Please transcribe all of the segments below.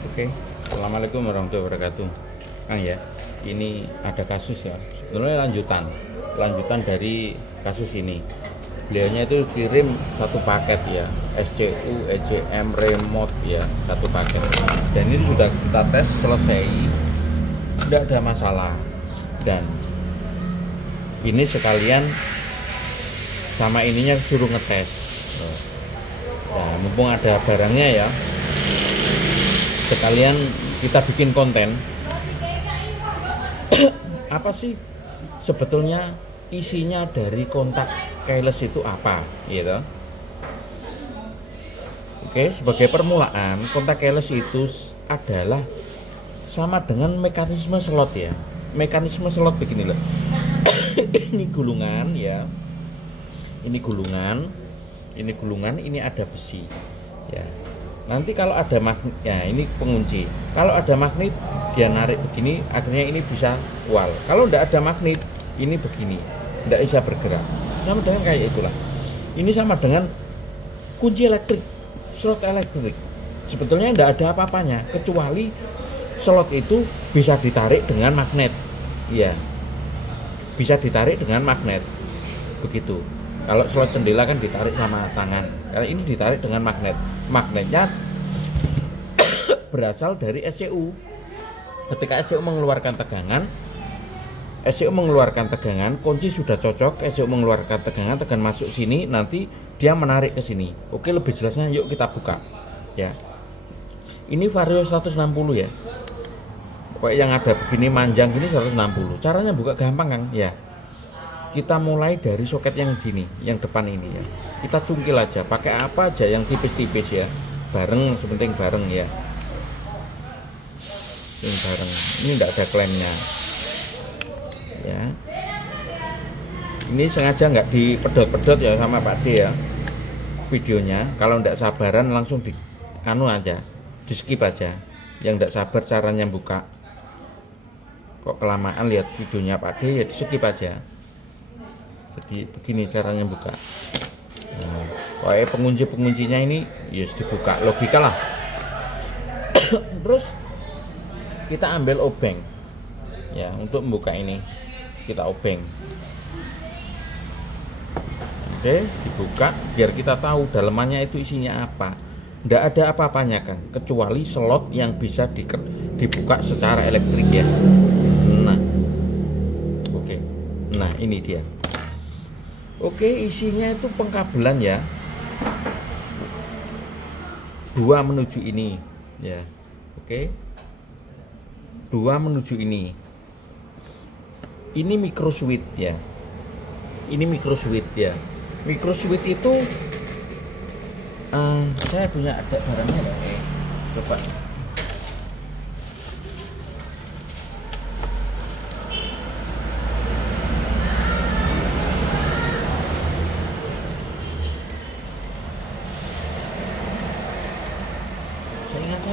Oke, assalamualaikum warahmatullahi wabarakatuh. Kang ya, ini ada kasus ya. Sebenarnya lanjutan dari kasus ini. Beliaunya itu kirim satu paket ya, SCU, ECM, remote ya, satu paket. Dan ini sudah kita tes selesai, tidak ada masalah. Dan ini sekalian sama ininya suruh ngetes. Nah, mumpung ada barangnya ya, sekalian kita bikin konten. Apa sih sebetulnya isinya dari kontak keyless itu apa gitu. Oke, sebagai permulaan, kontak keyless itu adalah sama dengan mekanisme slot ya. Mekanisme slot begini loh. Ini gulungan ya, ini gulungan, ini ada besi ya. Nanti kalau ada magnet, ya ini pengunci. Kalau ada magnet, dia narik begini, akhirnya ini bisa wall. Kalau tidak ada magnet, ini begini, tidak bisa bergerak. Sama dengan kayak itulah. Ini sama dengan kunci elektrik, slot elektrik. Sebetulnya tidak ada apa-apanya, kecuali slot itu bisa ditarik dengan magnet. Ya, bisa ditarik dengan magnet. Begitu. Kalau slot jendela kan ditarik sama tangan. Kalau ini ditarik dengan magnet. Magnetnya berasal dari SCU. Ketika SCU mengeluarkan tegangan, kunci sudah cocok, SCU mengeluarkan tegangan masuk sini, nanti dia menarik ke sini. Oke, lebih jelasnya yuk kita buka. Ya. Ini Vario 160 ya. Pokoknya yang ada begini manjang gini 160. Caranya buka gampang kan? Ya. Kita mulai dari soket yang gini, yang depan ini ya. Kita cungkil aja, pakai apa aja yang tipis-tipis ya. Bareng, sepenting bareng ya. Ini bareng. Ini enggak ada klemnya. Ya. Ini sengaja nggak dipedot-pedot ya sama Pak D ya. Videonya, kalau enggak sabaran langsung di aja, di skip aja. Yang enggak sabar caranya buka. Kok kelamaan lihat videonya Pak D ya di skip aja. Jadi begini caranya buka. Nah, pokoknya pengunci-penguncinya ini ya dibuka, logika lah. Terus kita ambil obeng ya, untuk membuka ini kita obeng. Oke, dibuka biar kita tahu dalamannya itu isinya apa. Nggak ada apa-apanya kan, kecuali slot yang bisa dibuka secara elektrik ya. Nah, oke. Nah ini dia. Oke, isinya itu pengkabelan ya. 2 menuju ini ya. Oke. 2 menuju ini. Ini micro switch ya. Ini micro switch ya. Micro switch itu saya punya ada barangnya ya. Coba.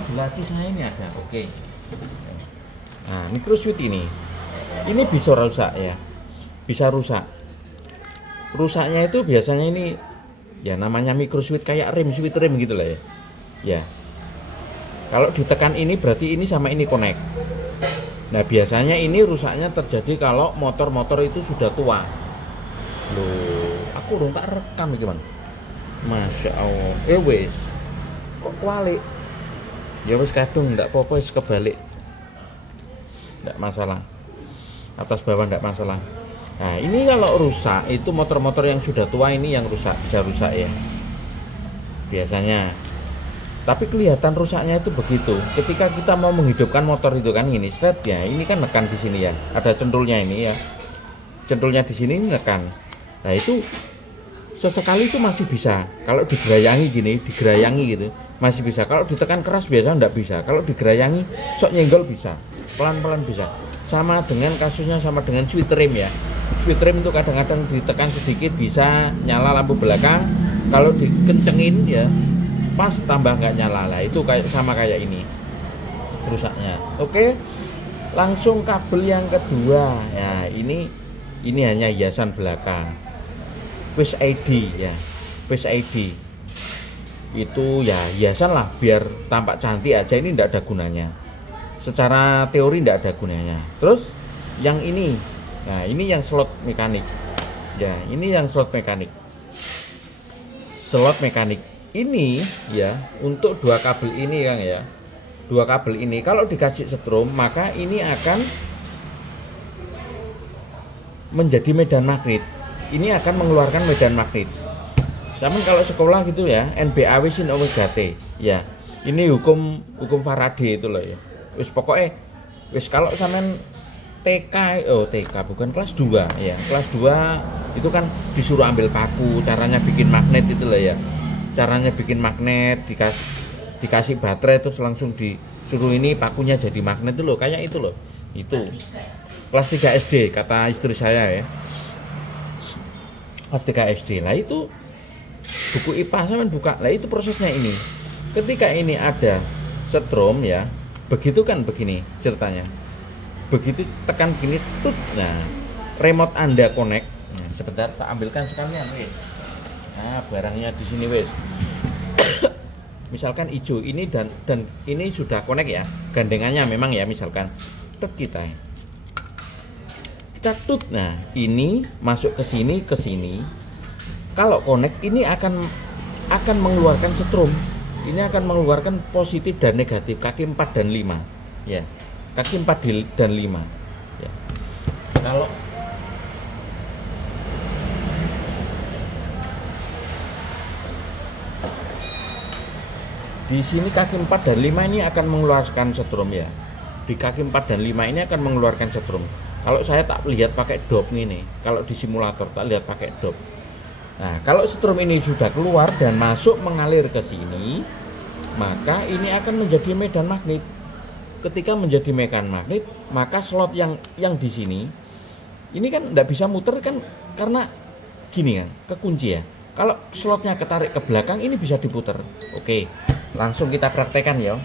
Di laci saya ini ada. Oke. Nah, micro switch ini bisa rusak ya, bisa rusak. Rusaknya itu biasanya ini ya namanya micro switch kayak switch rem gitu lah ya. Ya, kalau ditekan ini berarti ini sama ini connect. Nah biasanya ini rusaknya terjadi kalau motor-motor itu sudah tua. Loh, aku belum tak rekam gimana? Masya Allah. Wes, kok kualik? Ya wis kadung ndak apa-apa, wis kebalik. Ndak masalah. Atas bawah ndak masalah. Nah, ini kalau rusak itu motor-motor yang sudah tua ini yang rusak, bisa rusak ya. Biasanya. Tapi kelihatan rusaknya itu begitu. Ketika kita mau menghidupkan motor itu kan ini, set ya, ini kan nekan di sini ya. Ada centulnya ini ya. Centulnya di sini nekan. Nah, itu sesekali itu masih bisa. Kalau digerayangi gini, digerayangi gitu, masih bisa. Kalau ditekan keras biasa enggak bisa. Kalau digerayangi sok nyenggol bisa. Pelan-pelan bisa. Sama dengan kasusnya sama dengan switch rem ya. Switch rem itu kadang-kadang ditekan sedikit bisa nyala lampu belakang. Kalau dikencengin ya pas tambah nggak nyala lah. Itu kayak sama kayak ini rusaknya. Oke. Langsung kabel yang kedua. Ya, ini hanya hiasan belakang. Face ID ya. Face ID. itu ya hiasan lah, biar tampak cantik aja, ini tidak ada gunanya. Secara teori tidak ada gunanya. Terus yang ini, nah ini yang slot mekanik ya, ini yang slot mekanik. Slot mekanik ini ya untuk dua kabel ini Kang ya, dua kabel ini kalau dikasih setrum maka ini akan menjadi medan magnet, ini akan mengeluarkan medan magnet. Sama kalau sekolah gitu ya, NBA sin omega T ya, ini hukum Faraday itu loh ya. Wis pokoknya wis kalau sampean TK bukan kelas 2 ya, kelas 2 itu kan disuruh ambil paku, caranya bikin magnet itu loh ya, caranya bikin magnet, dikasih baterai terus langsung disuruh ini pakunya jadi magnet itu loh, kayak itu loh. Itu kelas 3 SD kata istri saya ya, kelas 3 SD lah. Itu buku IPA sama buka lah, itu prosesnya ini. Ketika ini ada setrum ya, begitu kan begini ceritanya, begitu tekan gini tut, nah remote Anda connect. Nah, sebentar tak ambilkan sekalian wes. Nah barangnya di sini wes. Misalkan hijau ini dan ini sudah connect ya, gandengannya memang ya, misalkan tek kita tut, nah ini masuk ke sini kalau connect ini akan mengeluarkan setrum, ini akan mengeluarkan positif dan negatif, kaki 4 dan 5 ya, kaki 4 dan 5 ya. Kalau di sini kaki 4 dan 5 ini akan mengeluarkan setrum ya, di kaki 4 dan 5 ini akan mengeluarkan setrum. Kalau saya tak lihat pakai dop nih, kalau di simulator tak lihat pakai dop. Nah, kalau setrum ini sudah keluar dan masuk mengalir ke sini, maka ini akan menjadi medan magnet. Ketika menjadi medan magnet, maka slot yang di sini ini kan tidak bisa muter kan, karena gini kan, kekunci ya. Kalau slotnya ketarik ke belakang, ini bisa diputer. Oke, langsung kita praktekkan ya.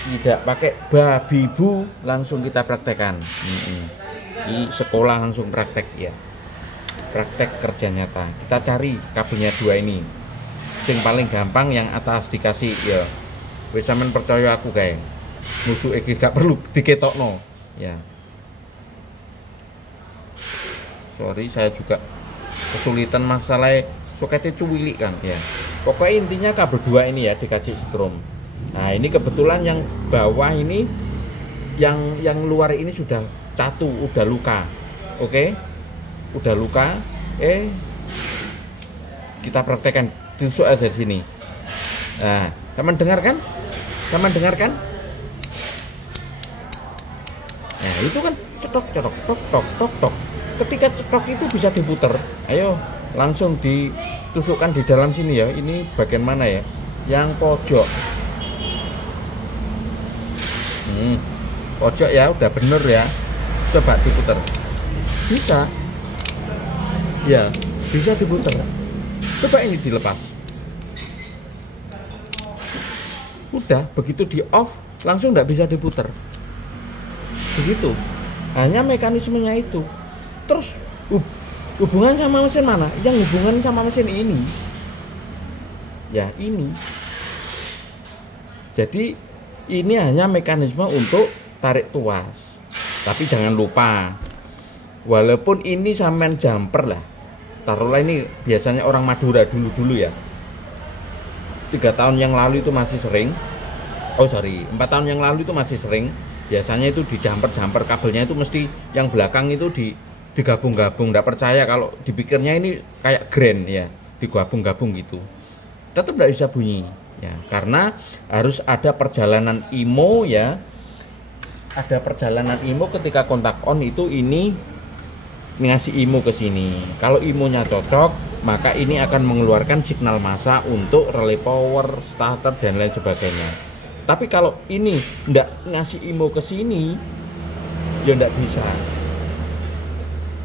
Tidak pakai babi bu, langsung kita praktekkan. Di sekolah langsung praktek ya, praktek kerja nyata. Kita cari kabelnya 2 ini, yang paling gampang yang atas dikasih ya. Wis sampean percaya aku kayak musuh iki gak perlu diketokno ya. Sorry saya juga kesulitan masalah soketnya cuwilik kan ya. Pokoknya intinya kabel 2 ini ya dikasih setrum. Nah ini kebetulan yang bawah ini, yang luar ini sudah catu, udah luka. Oke, udah luka. Kita praktekkan tusuk aja dari sini. Nah, teman dengarkan? Nah itu kan cetok, tok. Ketika cetok itu bisa diputer. Ayo langsung ditusukkan di dalam sini ya. Ini bagian mana ya? Yang pojok. Pojok ya, udah bener ya. Coba diputer. Bisa. Ya, bisa diputer. Coba ini dilepas. Udah, begitu di off langsung nggak bisa diputer. Begitu. Hanya mekanismenya itu. Terus hubungan sama mesin mana? Yang hubungan sama mesin ini. Ya, ini. Jadi ini hanya mekanisme untuk tarik tuas. Tapi jangan lupa, walaupun ini sampean jumper lah, taruhlah ini biasanya orang Madura dulu ya, 3 tahun yang lalu itu masih sering, 4 tahun yang lalu itu masih sering, biasanya itu di jumper kabelnya itu mesti yang belakang itu digabung-gabung. Nggak percaya kalau dipikirnya ini kayak grand ya, digabung-gabung gitu, tetap nggak bisa bunyi ya, karena harus ada perjalanan IMO ya, ada perjalanan IMO ketika kontak on itu ini ngasih IMO ke sini. Kalau IMO-nya cocok, maka ini akan mengeluarkan signal massa untuk relay power, starter dan lain sebagainya. Tapi kalau ini enggak ngasih IMO ke sini, ya enggak bisa.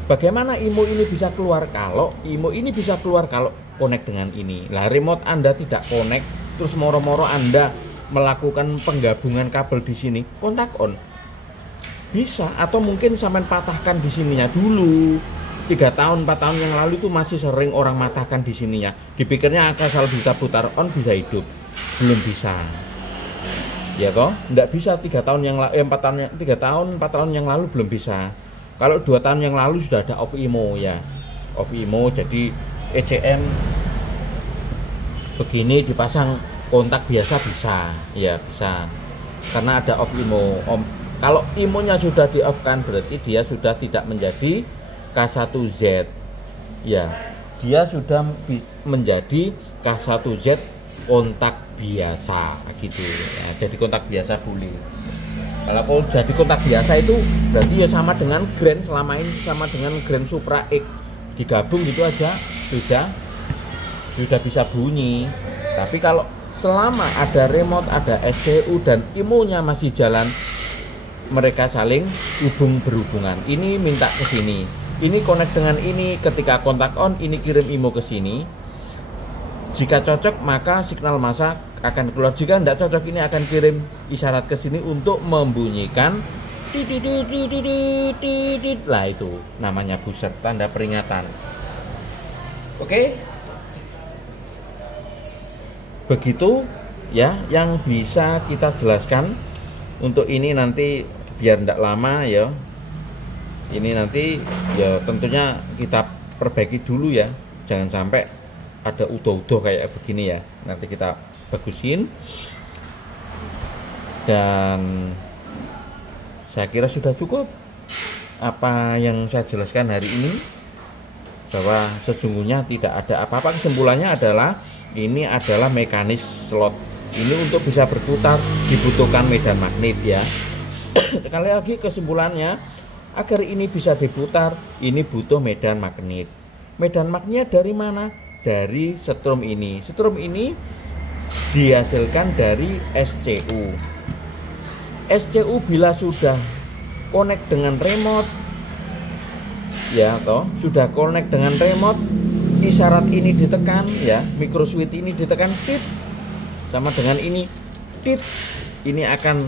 Bagaimana IMO ini bisa keluar? Kalau IMO ini bisa keluar kalau connect dengan ini. Lah remote Anda tidak connect, terus moro-moro Anda melakukan penggabungan kabel di sini, kontak on. Bisa, atau mungkin sampai patahkan di sininya dulu. 3 tahun 4 tahun yang lalu itu masih sering orang matakan di sininya, dipikirnya asal bisa putar on bisa hidup. Belum bisa ya kok, enggak bisa 3 tahun yang 4 tahun 4 tahun yang lalu belum bisa. Kalau 2 tahun yang lalu sudah ada off IMO ya, off IMO, jadi ECM begini dipasang kontak biasa bisa ya, bisa karena ada off IMO. Kalau IMO-nya sudah di off kan berarti dia sudah tidak menjadi K1Z ya, dia sudah menjadi K1Z kontak biasa gitu ya, jadi kontak biasa boleh. Kalau jadi kontak biasa itu berarti ya sama dengan Grand, selama ini sama dengan Grand Supra X digabung gitu aja sudah bisa bunyi. Tapi kalau selama ada remote, ada SCU dan IMO-nya masih jalan, mereka saling berhubungan. Ini minta ke sini, ini connect dengan ini, ketika kontak on ini kirim IMO ke sini. Jika cocok maka signal massa akan keluar, jika tidak cocok ini akan kirim isyarat ke sini untuk membunyikan titit. Lah itu namanya buzzer, tanda peringatan. Oke, begitu ya yang bisa kita jelaskan untuk ini. Nanti biar tidak lama ya, ini nanti ya tentunya kita perbaiki dulu ya, jangan sampai ada utuh-utuh kayak begini ya, nanti kita bagusin. Dan saya kira sudah cukup apa yang saya jelaskan hari ini, bahwa sesungguhnya tidak ada apa-apa. Kesimpulannya adalah ini adalah mekanis slot. Ini untuk bisa berputar dibutuhkan medan magnet ya. Sekali lagi kesimpulannya, agar ini bisa diputar ini butuh medan magnet. Medan magnet dari mana? Dari setrum ini. Setrum ini dihasilkan dari SCU. SCU bila sudah connect dengan remote ya toh, sudah connect dengan remote, isyarat ini ditekan ya, micro switch ini ditekan tit, sama dengan ini tit, ini akan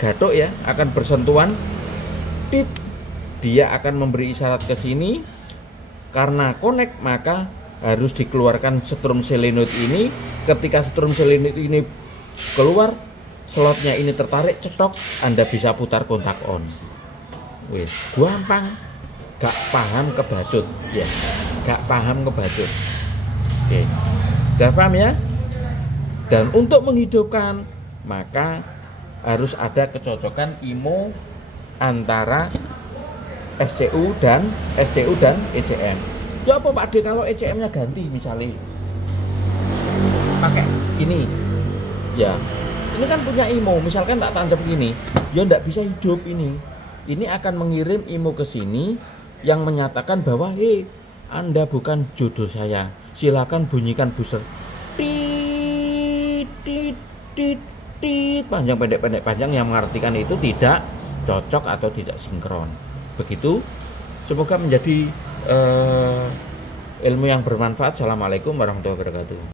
gathok ya, akan bersentuhan tit, dia akan memberi isyarat ke sini. Karena connect maka harus dikeluarkan setrum solenoid ini. Ketika setrum solenoid ini keluar, slotnya ini tertarik, cetok, Anda bisa putar kontak on. Wih, gampang. Gak paham kebacut ya, gak paham kebacut. Oke, udah paham ya. Dan untuk menghidupkan maka harus ada kecocokan IMO antara SCU dan ECM. Ya apa Pak D kalau ECM-nya ganti misalnya pakai ini ya, ini kan punya IMO, misalkan tak tancap gini ya, ndak bisa hidup ini. Ini akan mengirim IMO ke sini yang menyatakan bahwa Anda bukan jodoh saya, silakan bunyikan buzzer tit tit tit tit, panjang pendek panjang, yang mengartikan itu tidak cocok atau tidak sinkron. Begitu. Semoga menjadi ilmu yang bermanfaat. Assalamualaikum warahmatullahi wabarakatuh.